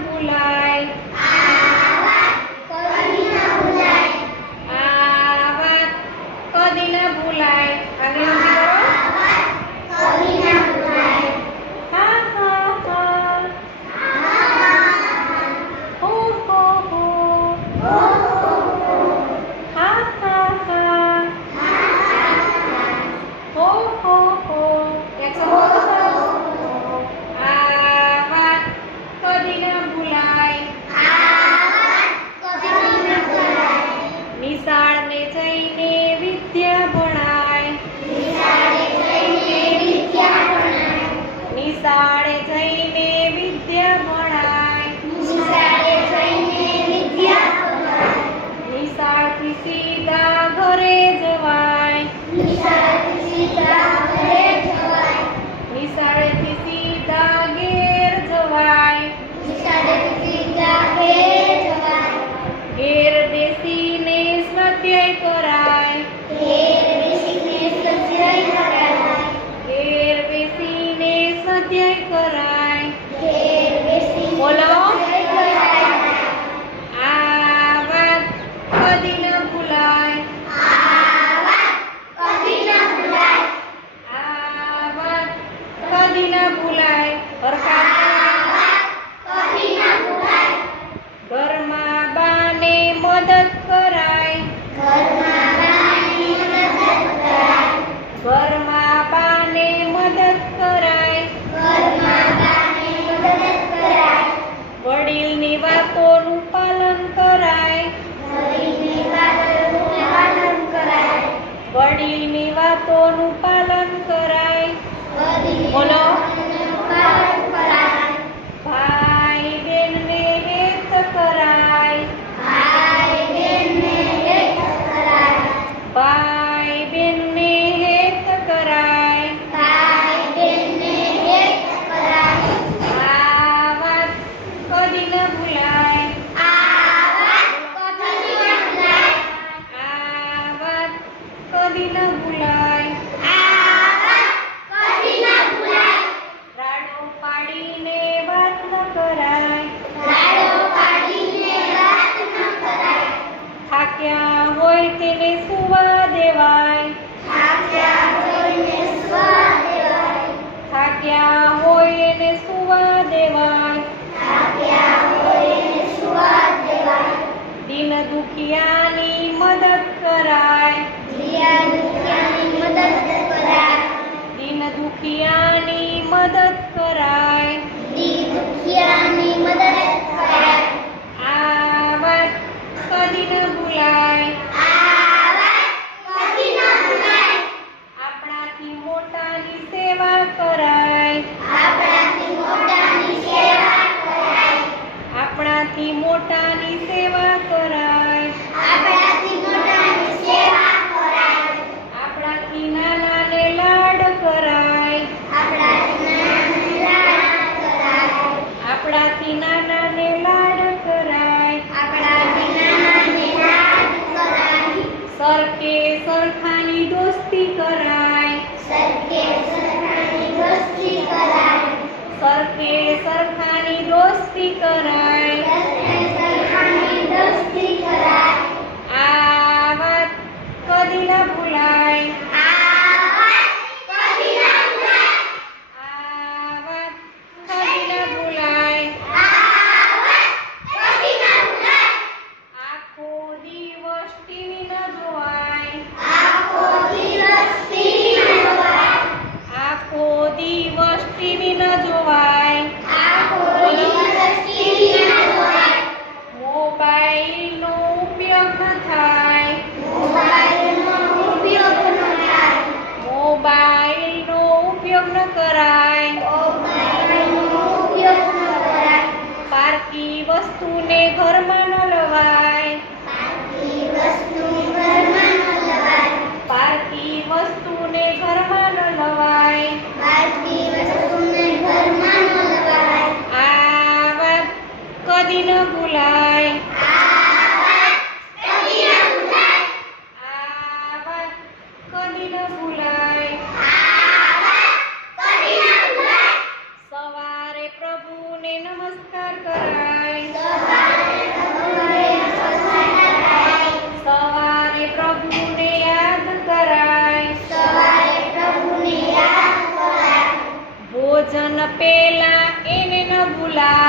ભૂલાય હોય સુવા દેવાય. થાક્યા હોય એને સુવા દેવાય. દિન દુખિયાની મદદ કરાય. દિન દુખિયાની મદદ કરાય. આ વાત કદી ન ભૂલાય. આપણાથી નાનાને લાડ કરાય. સરખે સરખાની દોસ્તી કરાય. સુરખવાની દોસ્તી કરાય. સરખે સરખાની દોસ્તી કરાય. આ વાત કદી ન ભૂલાય આ વાત કદી ન ભૂલાય આખો દિવસ ટીવી ન જોવાય આખો દિવસ ટીવી ન જોવાય મોબાઈલનો ઉપયોગ ન થાય મોબાઈલનો ઉપયોગ ન કરાય. પારકી વસ્તુને ઘરમાં ન લવાય. પારકી વસ્તુને ઘરમાં ન લવાય. આ વાત કદી ન ભૂલાય. પેલા એને ન ભૂલાય.